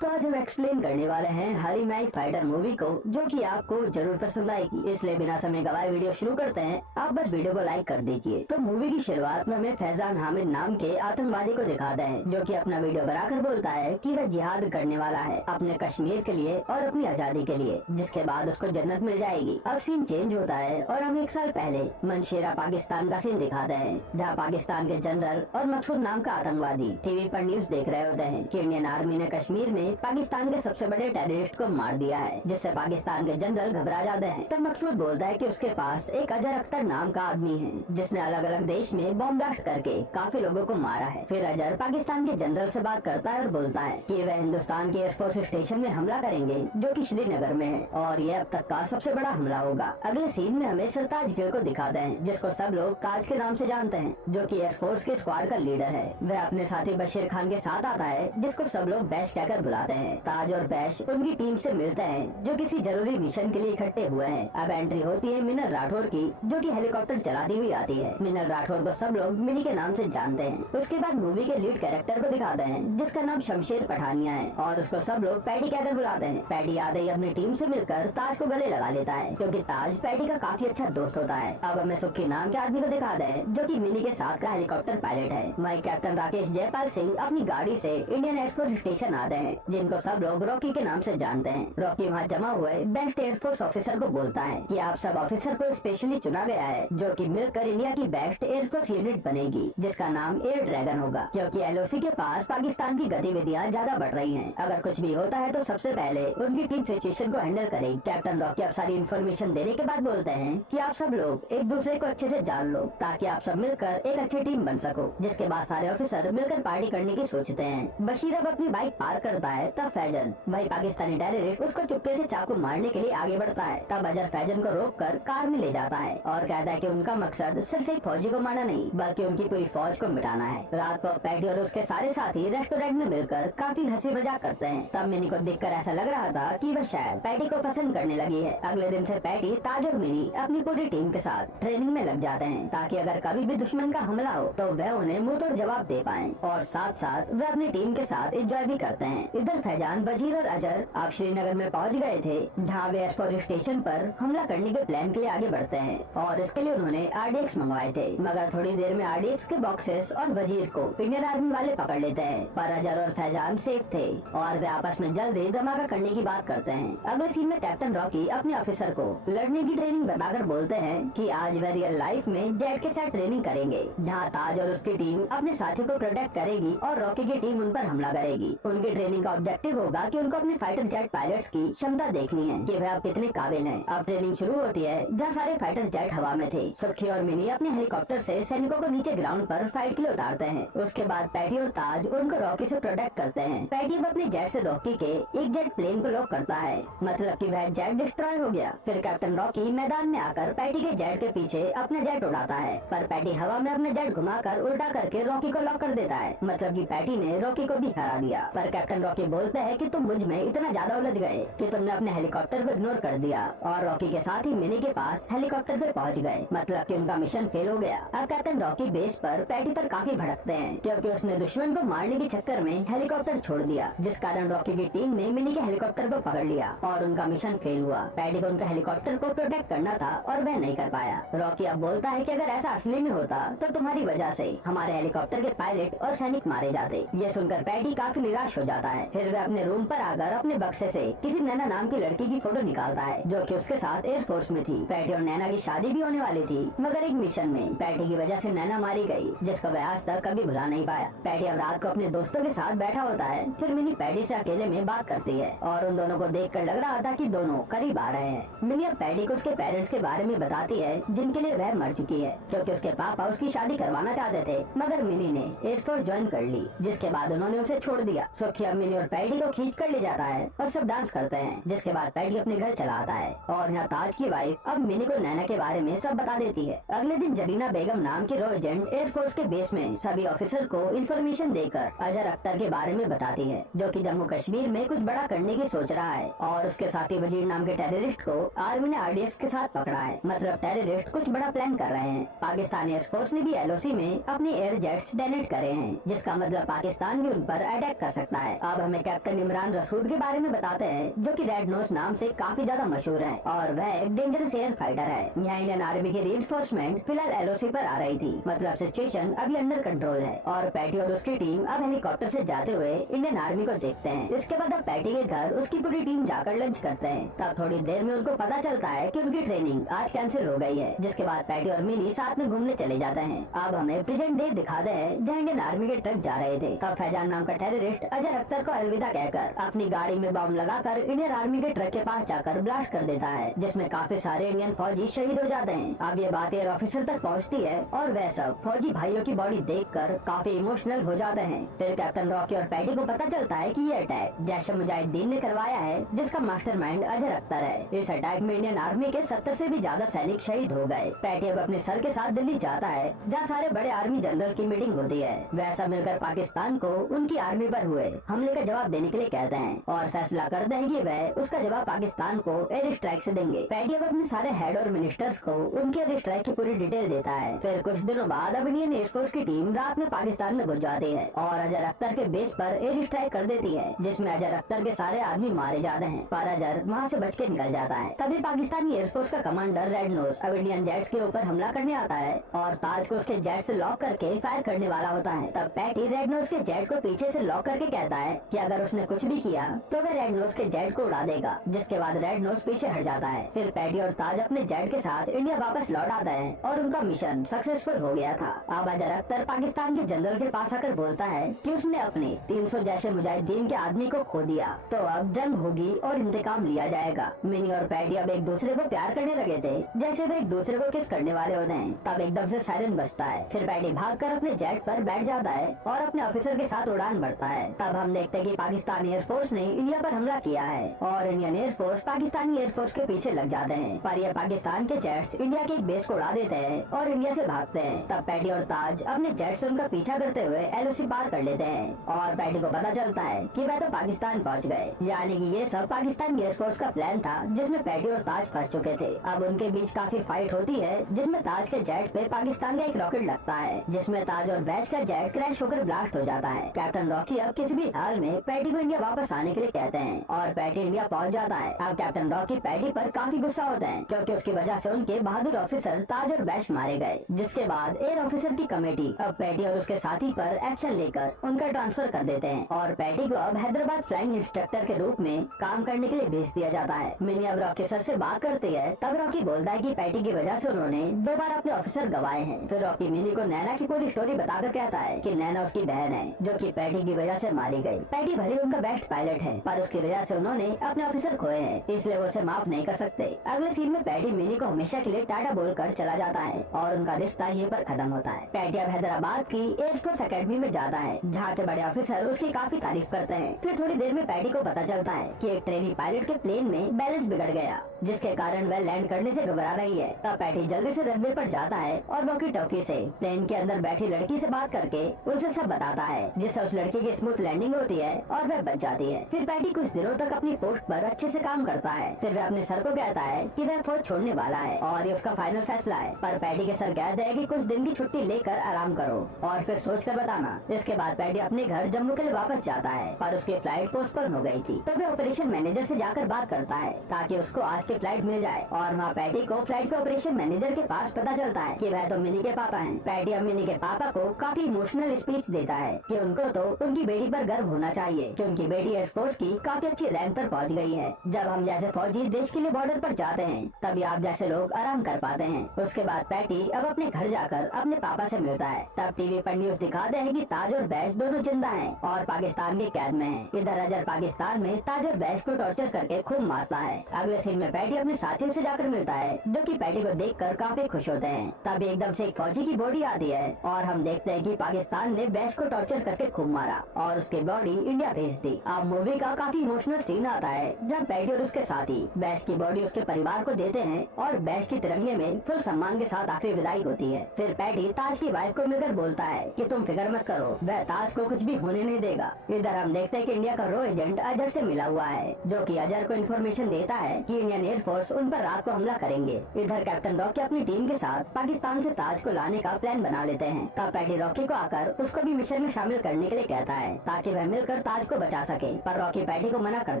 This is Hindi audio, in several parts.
दोस्तों आज हम एक्सप्लेन करने वाले हैं हरी माई फाइटर मूवी को, जो कि आपको जरूर पसंद आएगी। इसलिए बिना समय गवाए वीडियो शुरू करते हैं। आप बस वीडियो को लाइक कर दीजिए। तो मूवी की शुरुआत में हमें फैजान हामिद नाम के आतंकवादी को दिखाते हैं, जो कि अपना वीडियो बनाकर बोलता है कि वह जिहाद करने वाला है अपने कश्मीर के लिए और अपनी आजादी के लिए, जिसके बाद उसको जन्नत मिल जाएगी। अब सीन चेंज होता है और हम 1 साल पहले मनशेरा पाकिस्तान का सीन दिखाते हैं, जहाँ पाकिस्तान के जनरल और मकसूद नाम का आतंकवादी टीवी पर न्यूज देख रहे होते हैं कि इंडियन आर्मी ने कश्मीर में पाकिस्तान के सबसे बड़े टेररिस्ट को मार दिया है, जिससे पाकिस्तान के जनरल घबरा जाते हैं। तब मकसूद बोलता है कि उसके पास एक अजहर अख्तर नाम का आदमी है, जिसने अलग अलग देश में बॉम्ब ब्लास्ट करके काफी लोगों को मारा है। फिर अजहर पाकिस्तान के जनरल से बात करता है और बोलता है कि वह हिंदुस्तान के एयरफोर्स स्टेशन में हमला करेंगे, जो कि श्रीनगर में है, और यह अब तक का सबसे बड़ा हमला होगा। अगले सीन में हमें सरताज गिल को दिखाते हैं, जिसको सब लोग ताज के नाम से जानते हैं, जो कि एयरफोर्स के स्क्वाड का लीडर है। वह अपने साथी बशीर खान के साथ आता है, जिसको सब लोग बैश कहकर बुलाते हैं। ताज और बैश उनकी टीम से मिलते हैं, जो किसी जरूरी मिशन के लिए इकट्ठे हुए हैं। अब एंट्री होती है मिनल राठौर की, जो कि हेलीकॉप्टर चलाती हुई आती है। मिनल राठौर को सब लोग मिनी के नाम से जानते हैं। उसके बाद मूवी के लीड कैरेक्टर को दिखाते हैं, जिसका नाम शमशेर पठानिया है, और उसको सब लोग पैडी कहकर बुलाते हैं। पैडी आते ही अपनी टीम से मिलकर ताज को गले लगा लेता है, क्योंकि ताज पैडी का काफी अच्छा दोस्त होता है। अब हमें सुखी नाम के आदमी को दिखाते हैं, जो कि मिनी के साथ का हेलीकॉप्टर पायलट है। वहीं कैप्टन राकेश जयपाल सिंह अपनी गाड़ी से इंडियन एयरफोर्स स्टेशन आते हैं, जिनको सब लोग रॉकी के नाम से जानते हैं। रॉकी वहाँ जमा हुए बेस्ट एयरफोर्स ऑफिसर को बोलता है कि आप सब ऑफिसर को स्पेशली चुना गया है, जो कि मिलकर इंडिया की बेस्ट एयरफोर्स यूनिट बनेगी, जिसका नाम एयर ड्रैगन होगा, क्योंकि एलओसी के पास पाकिस्तान की गतिविधियाँ ज्यादा बढ़ रही हैं। अगर कुछ भी होता है तो सबसे पहले उनकी टीम सिचुएशन को हैंडल करेगी। कैप्टन रॉकी अब सारी इन्फॉर्मेशन देने के बाद बोलते हैं कि आप सब लोग एक दूसरे को अच्छे से जान लो, ताकि आप सब मिलकर एक अच्छी टीम बन सको। जिसके बाद सारे ऑफिसर मिलकर पार्टी करने की सोचते हैं। बशीर अब अपनी बाइक पार करता है, तब फैजन वही पाकिस्तानी टेररिस्ट उसको चुपके से चाकू मारने के लिए आगे बढ़ता है। तब अजहर फैजन को रोककर कार में ले जाता है और कहता है कि उनका मकसद सिर्फ एक फौजी को मारना नहीं, बल्कि उनकी पूरी फौज को मिटाना है। रात को पैटी और उसके सारे साथी रेस्टोरेंट में मिलकर काफी हंसी मजाक करते हैं। तब मिनी को देखकर ऐसा लग रहा था कि वह शायद पैटी को पसंद करने लगी है। अगले दिन से पैटी, ताज और मिनी अपनी पूरी टीम के साथ ट्रेनिंग में लग जाते हैं, ताकि अगर कभी भी दुश्मन का हमला हो तो वह उन्हें मुंह तोड़ जवाब दे पाए, और साथ साथ वे अपनी टीम के साथ एंजॉय भी करते हैं। इधर फैजान, वजीर और अजहर आप श्रीनगर में पहुंच गए थे, जहां वे एयरफोर्स स्टेशन पर हमला करने के प्लान के लिए आगे बढ़ते हैं, और इसके लिए उन्होंने आरडीएक्स मंगवाए थे। मगर थोड़ी देर में आरडीएक्स के बॉक्सेस और वजीर को इंडियन आर्मी वाले पकड़ लेते हैं, पर अजहर और फैजान सेफ थे और वे आपस में जल्द ही धमाका करने की बात करते हैं। अगले सीन में कैप्टन रॉकी अपने ऑफिसर को लड़ने की ट्रेनिंग बताकर बोलते हैं कि आज वे रियल लाइफ में जेट के साथ ट्रेनिंग करेंगे, जहाँ ताज और उसकी टीम अपने साथी को प्रोटेक्ट करेगी और रॉकी की टीम उन पर हमला करेगी। उनकी ट्रेनिंग का ऑब्जेक्टिव होगा कि उनको अपने फाइटर जेट पायलट्स की क्षमता देखनी है कि वह अब कितने काबिल हैं। अब ट्रेनिंग शुरू होती है, जहाँ सारे फाइटर जेट हवा में थे। सुखी और मिनी अपने हेलीकॉप्टर से सैनिकों को नीचे ग्राउंड पर फाइट के लिए उतारते हैं। उसके बाद पैटी और ताज उनको रॉकी से प्रोटेक्ट करते हैं। पैटी अपने जेट से रॉकी के एक जेट प्लेन को लॉक करता है, मतलब कि वह जेट डिस्ट्रॉय हो गया। फिर कैप्टन रॉकी मैदान में आकर पैटी के जेट के पीछे अपने जेट उड़ाता है, पर पैटी हवा में अपने जेट घुमाकर उल्टा करके रॉकी को लॉक कर देता है, मतलब कि पैटी ने रॉकी को भी हरा दिया। पर कैप्टन रॉकी बोलते हैं कि तुम मुझ में इतना ज्यादा उलझ गए कि तुमने अपने हेलीकॉप्टर को इग्नोर कर दिया, और रॉकी के साथ ही मिनी के पास हेलीकॉप्टर पे पहुंच गए, मतलब कि उनका मिशन फेल हो गया। अब कैप्टन रॉकी बेस पर पैटी पर काफी भड़कते हैं, क्योंकि उसने दुश्मन को मारने के चक्कर में हेलीकॉप्टर छोड़ दिया, जिस कारण रॉकी की टीम ने मिनी के हेलीकॉप्टर को पकड़ लिया और उनका मिशन फेल हुआ। पैटी को उनका हेलीकॉप्टर को प्रोटेक्ट करना था और वह नहीं कर पाया। रॉकी अब बोलता है कि अगर ऐसा असली में होता तो तुम्हारी वजह से हमारे हेलीकॉप्टर के पायलट और सैनिक मारे जाते। ये सुनकर पैटी काफी निराश हो जाता है। फिर वह अपने रूम पर आकर अपने बक्से से किसी नैना नाम की लड़की की फोटो निकालता है, जो कि उसके साथ एयरफोर्स में थी। पैटी और नैना की शादी भी होने वाली थी, मगर एक मिशन में पैटी की वजह से नैना मारी गई, जिसको वह आज तक कभी भुला नहीं पाया। पैटी अब रात को अपने दोस्तों के साथ बैठा होता है। फिर मिनी पैटी से अकेले में बात करती है, और उन दोनों को देखकर लग रहा था कि दोनों करीब आ रहे हैं। मिनी अब पैटी को उसके पेरेंट्स के बारे में बताती है, जिनके लिए वह मर चुकी है, क्योंकि उसके पापा उसकी शादी करवाना चाहते थे, मगर मिनी ने एयरफोर्स ज्वाइन कर ली, जिसके बाद उन्होंने उसे छोड़ दिया। सुखी अब मिनी और पैटी को खींच कर ले जाता है और सब डांस करते हैं, जिसके बाद पैटी अपने घर चला आता है, और यहाँ ताज की वाइफ अब मिनी को नैना के बारे में सब बता देती है। अगले दिन जरीना बेगम नाम की रो एजेंट एयरफोर्स के बेस में सभी ऑफिसर को इन्फॉर्मेशन देकर अजहर अख्तर के बारे में बताती है, जो कि जम्मू कश्मीर में कुछ बड़ा करने की सोच रहा है, और उसके साथ ही वजीर नाम के टेररिस्ट को आर्मी ने आरडीएक्स के साथ पकड़ा है, मतलब टेररिस्ट कुछ बड़ा प्लान कर रहे हैं। पाकिस्तानी एयरफोर्स ने भी एलओसी में अपने एयर जेट्स डेनेट करे हैं, जिसका मतलब पाकिस्तान भी उन पर अटैक कर सकता है। अब हमें कैप्टन इमरान रसूद के बारे में बताते हैं, जो कि रेड नोज नाम से काफी ज्यादा मशहूर है और वह एक डेंजरस एयर फाइटर है। यहाँ इंडियन आर्मी की रीइंफोर्समेंट फिलहाल एलओसी पर आ रही थी, मतलब सिचुएशन अभी अंडर कंट्रोल है और पैटी और उसकी टीम अब हेलीकॉप्टर से जाते हुए इंडियन आर्मी को देखते हैं। इसके बाद अब पैटी के घर उसकी पूरी टीम जाकर लंच करते हैं। तब थोड़ी देर में उनको पता चलता है कि उनकी ट्रेनिंग आज कैंसिल हो गई है, जिसके बाद पैटी और मिनी साथ में घूमने चले जाते हैं। अब हमें प्रेजेंट डे दिखाते हैं जहाँ इंडियन आर्मी के ट्रक जा रहे थे। तब फैजान नाम का टेररिस्ट अजहर अख्तर को अलविदा कहकर अपनी गाड़ी में बम लगाकर इंडियन आर्मी के ट्रक के पास जाकर ब्लास्ट कर देता है, जिसमें काफी सारे इंडियन फौजी शहीद हो जाते हैं। अब ये बात एयर ऑफिसर तक पहुंचती है और वह सब फौजी भाइयों की बॉडी देखकर काफी इमोशनल हो जाते हैं। फिर कैप्टन रॉकी और पैटी को पता चलता है कि ये अटैक जैश ए मुजाहिदीन ने करवाया है, जिसका मास्टरमाइंड अजहर अख्तर है। इस अटैक में इंडियन आर्मी के 70 से भी ज्यादा सैनिक शहीद हो गए। पैटी अब अपने सर के साथ दिल्ली जाता है, जहाँ सारे बड़े आर्मी जनरल की मीटिंग होती है। वह सब मिलकर पाकिस्तान को उनकी आर्मी पर हुए हमले का जवाब देने के लिए कहते हैं और फैसला करते हैं कि वह उसका जवाब पाकिस्तान को एयर स्ट्राइक से देंगे। पैटी अब अपने सारे हेड और मिनिस्टर्स को उनके एयर स्ट्राइक की पूरी डिटेल देता है। फिर कुछ दिनों बाद अब इंडियन एयरफोर्स की टीम रात में पाकिस्तान में घुस जाती है और अजहर अख्तर के बेस पर एयर स्ट्राइक कर देती है, जिसमें अजहर अख्तर के सारे आदमी मारे जाते हैं, पर अजहर वहाँ से बच के निकल जाता है। तभी पाकिस्तानी एयरफोर्स का कमांडर रेड नोज अब इंडियन जेट्स के ऊपर हमला करने आता है और ताज को उसके जेट से लॉक करके फायर करने वाला होता है। तब पैटी रेड नोज के जेट को पीछे से लॉक करके कहता है कि अगर उसने कुछ भी किया तो वह रेड नोज के जेट को उड़ा देगा, जिसके बाद रेड नोज पीछे हट जाता है। फिर पैटी और ताज अपने जेट के साथ इंडिया वापस लौट आता है और उनका मिशन सक्सेसफुल हो गया था। अब अजहर अख्तर पाकिस्तान के जनरल के पास आकर बोलता है कि उसने अपने 300 जैसे मुजाहिदीन के आदमी को खो दिया, तो अब जंग होगी और इंतकाम लिया जाएगा। मिनी और पैटी अब एक दूसरे को प्यार करने लगे थे, जैसे वे एक दूसरे को किस करने वाले होते हैं। तब एकदम से सायरन बजता है। फिर पैटी भागकर अपने जेट पर बैठ जाता है और अपने ऑफिसर के साथ उड़ान भरता है। तब हम देखते हैं कि पाकिस्तानी एयरफोर्स ने इंडिया पर हमला किया है और इंडियन एयरफोर्स पाकिस्तानी एयरफोर्स के पीछे लग जाते हैं, पर यह पाकिस्तान के जेट्स इंडिया के एक बेस को उड़ा देते हैं और इंडिया से भागते हैं। तब पैटी और ताज अपने जेट से उनका पीछा करते हुए एलओसी पार कर लेते हैं और पैटी को पता चलता है कि वह तो पाकिस्तान पहुंच गए, यानी कि ये सब पाकिस्तानी एयरफोर्स का प्लान था, जिसमें पैटी और ताज फंस चुके थे। अब उनके बीच काफी फाइट होती है, जिसमें ताज के जेट पे पाकिस्तान का एक रॉकेट लगता है, जिसमें ताज और बैच का जेट क्रैश होकर ब्लास्ट हो जाता है। कैप्टन रॉकी अब किसी भी हाल में पैटी को इंडिया वापस आने के लिए कहते हैं और पैटी इंडिया पहुंच जाता है। अब कैप्टन रॉकी पैटी पर काफी गुस्सा होते हैं, क्योंकि उसकी वजह से उनके बहादुर ऑफिसर ताज और बैच मारे गए। जिसके बाद एयर ऑफिसर की कमेटी अब पैटी और उसके साथी पर एक्शन लेकर उनका ट्रांसफर कर देते हैं और पैटी को अब हैदराबाद फ्लाइंग इंस्ट्रक्टर के रूप में काम करने के लिए भेज दिया जाता है। मिनी अब रॉकी सर से बात करती है, तब रॉकी बोलता है कि पैटी की वजह से उन्होंने 2 बार अपने ऑफिसर गवाए हैं। फिर रॉकी मिनी को नैना की पूरी स्टोरी बताकर कहता है कि नैना उसकी बहन है, जो कि पैटी की वजह से मारी गई। पैटी भले उनका बेस्ट पायलट है, पर उसकी वजह से उन्होंने अपने ऑफिसर खोए हैं, इसलिए वो उसे माफ नहीं कर सकते। अगले सीन में पैटी मिनी को हमेशा के लिए टाटा बोलकर चला जाता है और उनका रिश्ता यहीं पर खत्म होता है। पैटी अब हैदराबाद की एयरफोर्स एकेडमी में जाता है, जहाँ के बड़े ऑफिसर उसकी काफी तारीफ करते हैं। फिर थोड़ी देर में पैटी को पता चलता है कि एक ट्रेनी पायलट के प्लेन में बैलेंस बिगड़ गया, जिसके कारण वह लैंड करने से घबरा रही है। तब पैटी जल्दी से रनवे पर जाता है और वॉकी टॉकी से प्लेन के अंदर बैठी लड़की से बात करके उसे सब बताता है, जिससे उस लड़की की स्मूथ लैंडिंग होती है और वह बच जाती है। फिर पैटी कुछ दिनों तक अपनी पोस्ट पर अच्छे से काम करता है। फिर वह अपने सर को कहता है कि वह फौज छोड़ने वाला है और ये उसका फाइनल फैसला है, पर पैटी के सर कहते हैं कि कुछ दिन की छुट्टी लेकर आराम करो और फिर सोच कर बताना। इसके बाद पैटी अपने घर जम्मू के लिए वापस जाता है, पर उसकी फ्लाइट पोस्टपोन हो गई थी। तो वह ऑपरेशन मैनेजर से जाकर बात करता है ताकि उसको आज की फ्लाइट मिल जाए और वहाँ पैटी को फ्लाइट के ऑपरेशन मैनेजर के पास पता चलता है कि वह तो मिनी के पापा हैं। पैटी अब मिनी के पापा को काफी इमोशनल स्पीच देता है कि उनको तो उनकी बेटी पर गर्व होना चाहिए, कि उनकी बेटी एयरफोर्स की काफी अच्छी रैंक पर पहुंच गई है। जब हम जैसे फौजी देश के लिए बॉर्डर पर जाते हैं, तभी आप जैसे लोग आराम कर पाते हैं। उसके बाद पैटी अब अपने घर जाकर अपने पापा से मिलता है। तब टीवी पर न्यूज दिखाते हैं कि ताज और बैच दोनों जिंदा हैं और पाकिस्तान की कैद में हैं। इधर अजहर पाकिस्तान में ताज और बैच को टॉर्चर करके खूब मारता है। अगले सीन में पैटी अपने साथियों से जाकर मिलता है, जो कि पैटी को देखकर काफी खुश होते हैं। तब एकदम से एक फौजी की बॉडी आती है और हम देखते हैं कि पाकिस्तान ने बैच को टॉर्चर करके खूब मारा और उसकी बॉडी इंडिया भेज दी। अब मूवी का काफी इमोशनल सीन आता है, जब पैटी और उसके साथी बैच की बॉडी उसके परिवार को देते हैं और बैच की तिरंगे में फुल सम्मान के साथ आखिरी विदाई होती है। फिर पैटी ताज की वाइफ को मिलकर बोलता है कि तुम फिक्र मत करो, वह ताज को कुछ भी होने नहीं देगा। इधर हम देखते हैं कि इंडिया का रो एजेंट अजहर से मिला हुआ है, जो कि अजहर को इन्फॉर्मेशन देता है कि इंडियन एयरफोर्स उन पर रात को हमला करेंगे। इधर कैप्टन रॉकी अपनी टीम के साथ पाकिस्तान से ताज को लाने का प्लान बना लेते हैं। तब पैटी रॉकी को आकर उसको भी मिशन में शामिल करने के लिए कहता है, ताकि वह मिलकर ताज को बचा सके, पर रॉकी पैटी को मना कर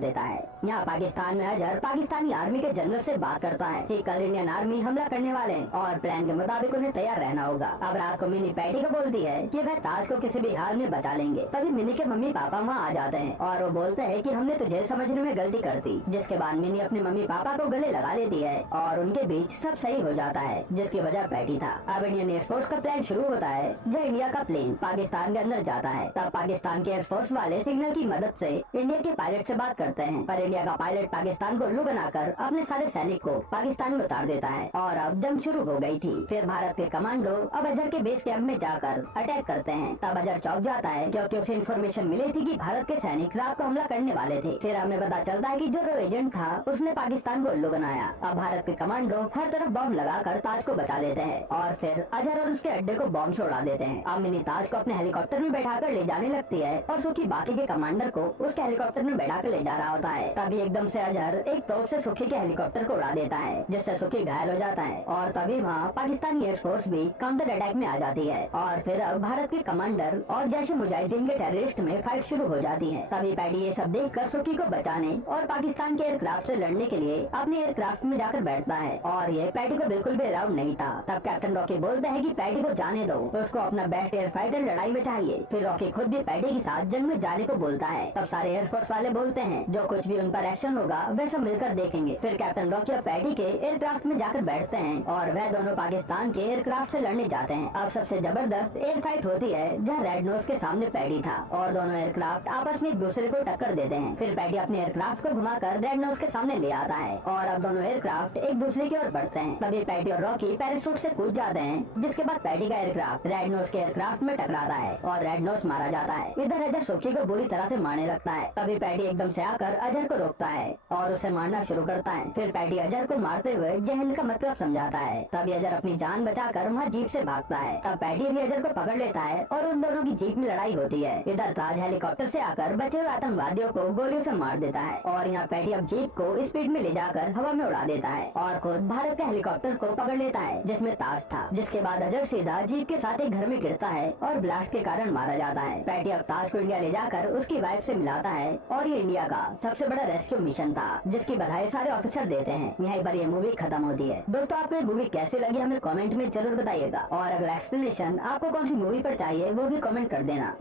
देता है। यहाँ पाकिस्तान में अजहर पाकिस्तानी आर्मी के जनरल से बात करता है कि कल इंडियन आर्मी हमला करने वाले हैं और प्लान के मुताबिक उन्हें तैयार रहना होगा। अब रात को मिनी पैटी को बोलती है कि वह ताज को किसी भी हाल में बचा लेंगे। तभी मिनी के मम्मी पापा वहाँ आ जाते हैं और वो बोलते हैं कि हमने तुझे समझने में गलती कर दी। जिसके बाद मिनी अपने मम्मी पापा को गले लगा लेती है और उनके बीच सब सही हो जाता है, जिसकी वजह पैटी था। अब इंडियन एयरफोर्स का प्लान शुरू होता है जब इंडिया का प्लेन पाकिस्तान के अंदर जाता है। तब पाकिस्तान के एयरफोर्स वाले सिग्नल की मदद से इंडिया के पायलट से बात करते हैं, पर इंडिया का पायलट पाकिस्तान को उल्लू बनाकर अपने सारे सैनिक को पाकिस्तान में उतार देता है और अब जंग शुरू हो गई थी। फिर भारत के कमांडो अब अजहर के बेस कैंप में जाकर अटैक करते हैं। तब अजहर चौंक जाता है क्योंकि उसे इन्फॉर्मेशन मिली थी कि भारत के सैनिक रात को हमला करने वाले थे। फिर हमें पता चलता है कि जो एजेंट था उसने पाकिस्तान को उल्लू बनाया। अब भारत के कमांडो हर तरफ बॉम्ब लगाकर ताज को बचा लेते हैं और फिर अजहर और उसके अड्डे को बॉम्ब से उड़ा देते हैं। अब मिनी ताज को अपने हेलीकॉप्टर में बैठाकर ले जाने लगती है और सुखी बाकी के कमांडर को उसके हेलीकॉप्टर में बैठाकर ले जा रहा होता है। तभी एकदम से अजहर एक तोप से सुखी के हेलीकॉप्टर को उड़ा देता है, जिससे सुखी घायल हो जाता है और तभी वहाँ पाकिस्तानी एयरफोर्स भी काउंटर अटैक में आ जाती है और फिर अब भारत के कमांडर और जैसे मुजाहिदीन के टेररिस्ट में फाइट शुरू हो जाती है। तभी पैडी ये सब देखकर सुखी को बचाने और पाकिस्तान के एयरक्राफ्ट से लड़ने के लिए अपने एयरक्राफ्ट में जाकर बैठता है और ये पैडी को बिल्कुल भी अलाउड नहीं था। तब कैप्टन रॉकी बोलते हैं कि पैडी को जाने दो, उसको अपना बेस्ट एयर फाइटर लड़ाई में चाहिए। फिर रॉकी खुद भी पैडी के साथ जंग में जाने को बोलता है। तब सारे एयरफोर्स वाले बोलते हैं जो कुछ भी उन पर एक्शन होगा वह सब मिलकर देखेंगे। फिर कैप्टन रॉकी और पैडी के एयरक्राफ्ट में जाकर बैठते हैं और वह दोनों पाकिस्तान के एयरक्राफ्ट से लड़ने जाते हैं। अब सबसे जबरदस्त एयर फाइट होती है जहाँ रेड नोज के सामने पैडी था और दोनों एयरक्राफ्ट आपस में एक दूसरे को टक्कर देते हैं। फिर पैडी अपने एयरक्राफ्ट को घुमाकर रेड नोज के सामने ले आता है और अब दोनों एयरक्राफ्ट एक दूसरे की ओर बढ़ते हैं। तभी पैडी और रॉकी पैराशूट से कूद जाते हैं, जिसके बाद पैडी का एयरक्राफ्ट रेड नोज के एयरक्राफ्ट में टकराता है और रेड नोज मारा जाता है। इधर अजहर सुखी को बुरी तरह से मारने लगता है। तभी पैडी एकदम से आकर अजहर को रोकता है और उसे मारना शुरू करता है। फिर पैडी अजहर को मारते हुए जय हिंद का मतलब समझाता है। तभी अजहर अपनी जान बचाकर वहाँ जीप से भागता है। तब पैडी भी अजहर को पकड़ लेता है और उन दोनों की जीप में लड़ाई होती है। इधर ताज हेलीकॉप्टर से आकर बचे हुए आतंकवादियों को गोलियों से मार देता है और यहाँ पैडी अब जीप को स्पीड में ले जाकर हवा में उड़ा देता है और खुद भारत के हेलीकॉप्टर को पकड़ लेता है जिसमें ताज था। जिसके बाद अजहर सीधा जीप के साथ एक घर में गिरता है और ब्लास्ट के कारण मारा जाता है। पैडी अब ताज को इंडिया ले जाकर उसकी वाइफ से मिलाता है और ये इंडिया का सबसे बड़ा रेस्क्यू मिशन था, जिसकी बधाई सारे ऑफिसर देते हैं। यहीं पर ये मूवी खत्म होती है। दोस्तों, आपको ये मूवी कैसी लगी हमें कमेंट में जरूर बताइएगा और अगला एक्सप्लेनेशन आपको कौन सी मूवी पर चाहिए वो भी कमेंट कर देना।